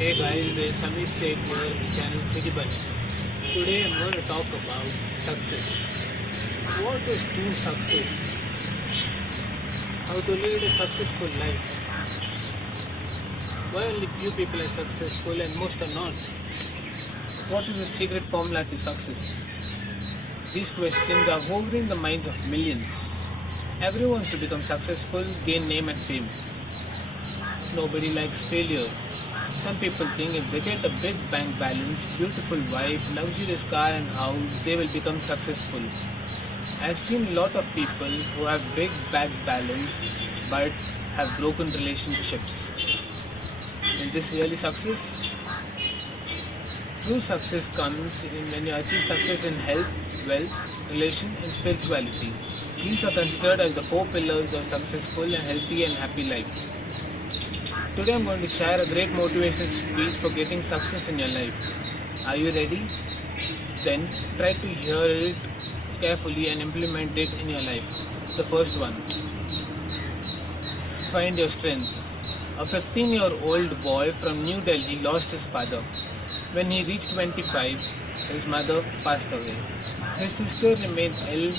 Hey guys, this is Samir Seth here, channel City Bunny. Today I'm going to talk about success. What is true success? How to lead a successful life? Why only few people are successful and most are not? What is the secret formula to success? These questions are hovering the minds of millions. Everyone wants to become successful, gain name and fame. Nobody likes failure. Some people think if they get a big bank balance, beautiful wife, luxurious car and house, they will become successful. I've seen a lot of people who have big bank balance but have broken relationships. Is this really success? True success comes when you achieve success in health, wealth, relation and spirituality. These are considered as the four pillars of successful and healthy and happy life. Today I'm going to share a great motivational speech for getting success in your life. Are you ready? Then try to hear it carefully and implement it in your life. The first one. Find your strength. A 15-year-old boy from New Delhi lost his father. When he reached 25, his mother passed away. His sister remained ill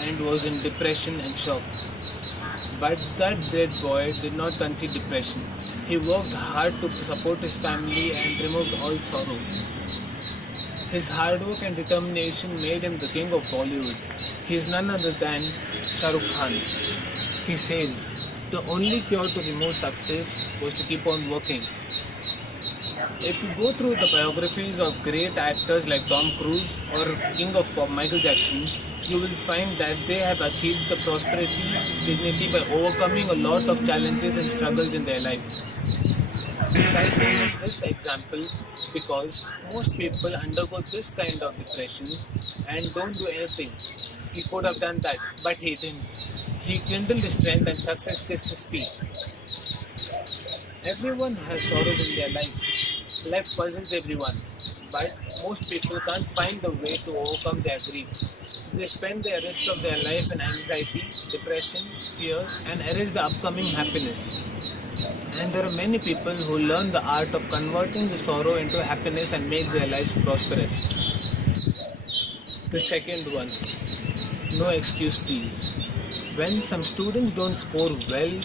and was in depression and shock. But that dead boy did not concede depression. He worked hard to support his family and removed all sorrow. His hard work and determination made him the king of Bollywood. He is none other than Shah Rukh Khan. He says, the only cure to remove success was to keep on working. If you go through the biographies of great actors like Tom Cruise or King of Pop Michael Jackson, you will find that they have achieved the prosperity, dignity by overcoming a lot of challenges and struggles in their life. Citing this example because most people undergo this kind of depression and don't do anything. He could have done that, but he didn't. He kindled his strength and success kissed his feet. Everyone has sorrows in their life. Life puzzles everyone, but most people can't find the way to overcome their grief. They spend the rest of their life in anxiety, depression, fear, and erase the upcoming happiness. And there are many people who learn the art of converting the sorrow into happiness and make their lives prosperous. The second one, no excuse please. When some students don't score well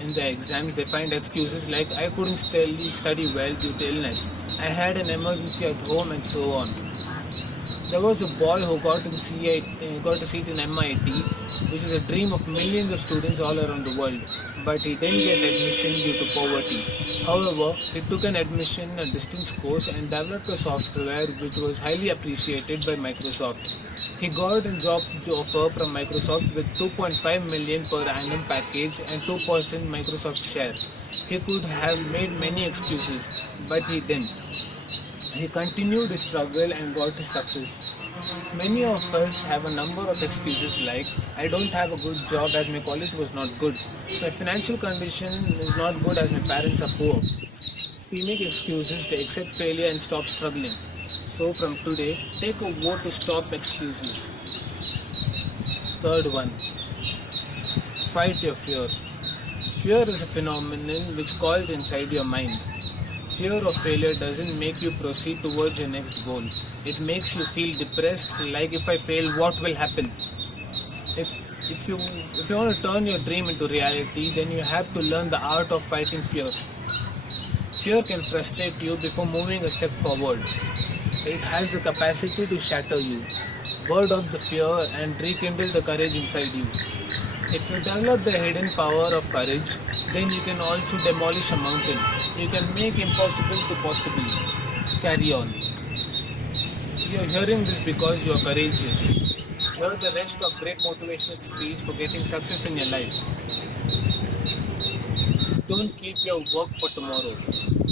in their exams, they find excuses like I couldn't study well due to illness, I had an emergency at home and so on. There was a boy who got a seat in MIT, which is a dream of millions of students all around the world. But he didn't get admission due to poverty. However, he took an admission a distance course and developed a software which was highly appreciated by Microsoft. He got a job offer from Microsoft with 2.5 million per annum package and 2% Microsoft share. He could have made many excuses, but he didn't. He continued his struggle and got his success. Many of us have a number of excuses like, I don't have a good job as my college was not good. My financial condition is not good as my parents are poor. We make excuses to accept failure and stop struggling. So from today, take a vote to stop excuses. Third one, fight your fear. Fear is a phenomenon which calls inside your mind. Fear of failure doesn't make you proceed towards your next goal. It makes you feel depressed, like if I fail, what will happen? If you want to turn your dream into reality, then you have to learn the art of fighting fear. Fear can frustrate you before moving a step forward. It has the capacity to shatter you. Ward off the fear and rekindle the courage inside you. If you develop the hidden power of courage, then you can also demolish a mountain. You can make impossible to possible. Carry on. You are hearing this because you are courageous. Hear the rest of great motivational speech for getting success in your life. Don't keep your work for tomorrow.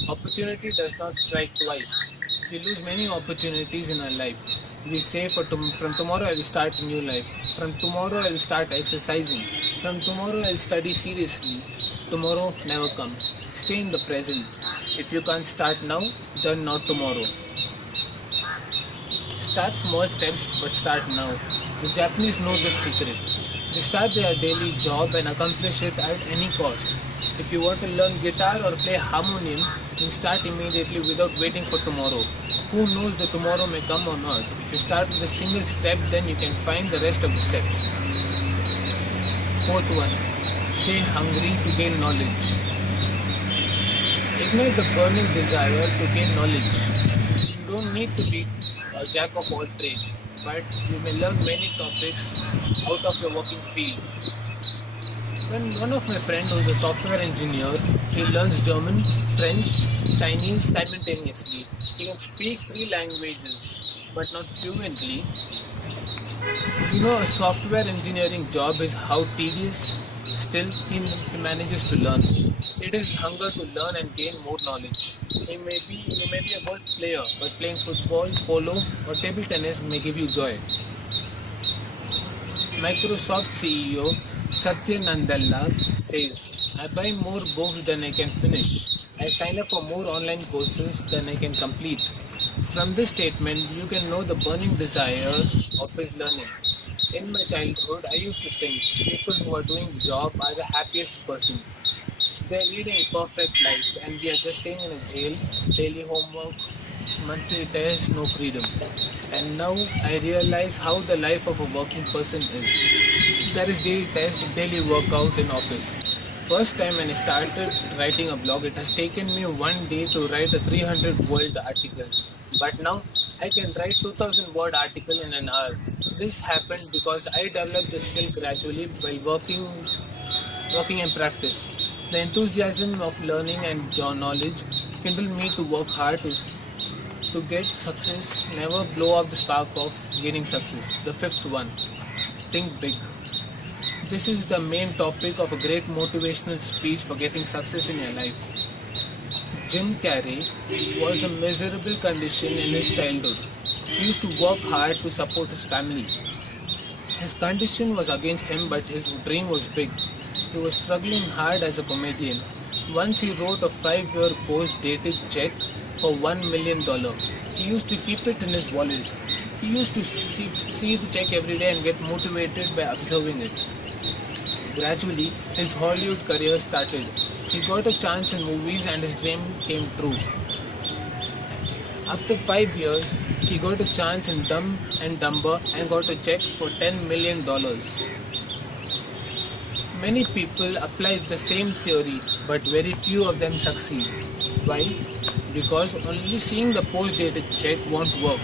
Opportunity does not strike twice. We lose many opportunities in our life. We say from tomorrow I will start a new life. From tomorrow I will start exercising. From tomorrow I will study seriously. Tomorrow never comes. Stay in the present. If you can't start now, then not tomorrow. Start small steps but start now. The Japanese know this secret. They start their daily job and accomplish it at any cost. If you want to learn guitar or play harmonium, then start immediately without waiting for tomorrow. Who knows the tomorrow may come or not. If you start with a single step, then you can find the rest of the steps. Fourth one, stay hungry to gain knowledge. Ignite the burning desire to gain knowledge. You don't need to be a jack of all trades, but you may learn many topics out of your working field. When one of my friends who's a software engineer, he learns German, French, Chinese simultaneously. He can speak 3 languages, but not fluently. A software engineering job is how tedious, still he manages to learn. It is hunger to learn and gain more knowledge. You may be a golf player, but playing football, polo, or table tennis may give you joy. Microsoft CEO Satya Nadella says, I buy more books than I can finish. I sign up for more online courses than I can complete. From this statement, you can know the burning desire of his learning. In my childhood, I used to think people who are doing the job are the happiest person. They are leading a perfect life and we are just staying in a jail, daily homework, monthly tests, no freedom. And now I realize how the life of a working person is. There is daily test, daily workout in office. First time when I started writing a blog, it has taken me 1 day to write a 300-word article. But now I can write 2,000-word article in an hour. This happened because I developed the skill gradually while working in practice. The enthusiasm of learning and knowledge kindled me to work hard to get success, never blow off the spark of gaining success. The fifth one, think big. This is the main topic of a great motivational speech for getting success in your life. Jim Carrey was in a miserable condition in his childhood. He used to work hard to support his family. His condition was against him, but his dream was big. He was struggling hard as a comedian. Once he wrote a 5-year post-dated check for $1 million. He used to keep it in his wallet. He used to see the check every day and get motivated by observing it. Gradually, his Hollywood career started. He got a chance in movies and his dream came true. After 5 years, he got a chance in Dumb and Dumber and got a check for $10 million. Many people apply the same theory, but very few of them succeed. Why? Because only seeing the post-dated check won't work.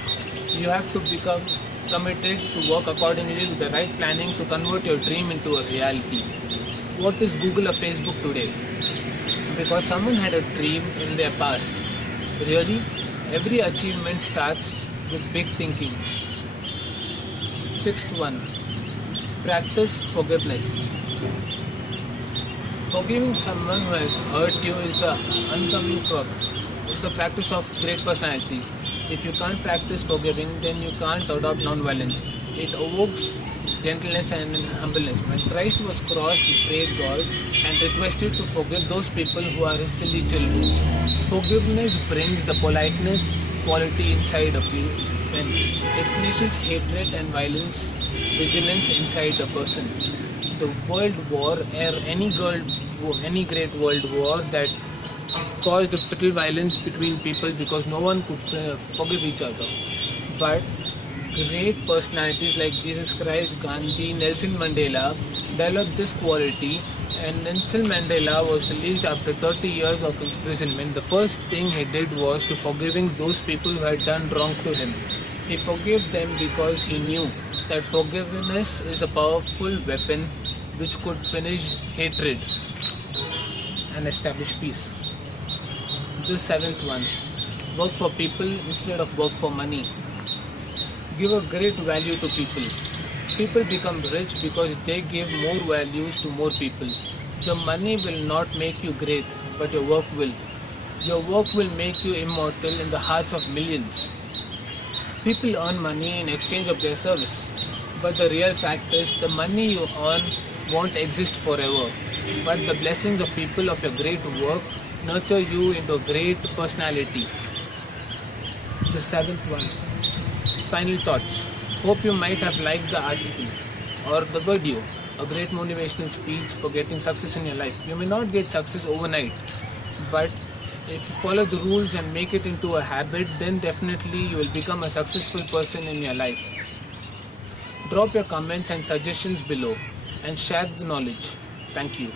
You have to become committed to work accordingly with the right planning to convert your dream into a reality. What is Google or Facebook today? Because someone had a dream in their past. Really, every achievement starts with big thinking. Sixth one, practice forgiveness. Forgiving someone who has hurt you is the oncoming crop. It's the practice of great personalities. If you can't practice forgiving, then you can't adopt non-violence. It evokes gentleness and humbleness. When Christ was crossed, he prayed God and requested to forgive those people who are his silly children. Forgiveness brings the politeness quality inside of you, and it finishes hatred and violence, vigilance inside the person. The world war or any great world war that caused fatal violence between people because no one could forgive each other. But great personalities like Jesus Christ, Gandhi, Nelson Mandela developed this quality, and Nelson Mandela was released after 30 years of imprisonment. The first thing he did was to forgiving those people who had done wrong to him. He forgave them because he knew that forgiveness is a powerful weapon which could finish hatred and establish peace. The seventh one, work for people instead of work for money. Give a great value to people. People become rich because they give more values to more people. The money will not make you great, but your work will. Your work will make you immortal in the hearts of millions. People earn money in exchange of their service, but the real fact is the money you earn won't exist forever. But the blessings of people of your great work nurture you into a great personality. The seventh one, final thoughts. Hope you might have liked the article or the video. a great motivational speech for getting success in your life. You may not get success overnight, but if you follow the rules and make it into a habit, then definitely you will become a successful person in your life. Drop your comments and suggestions below and share the knowledge. Thank you.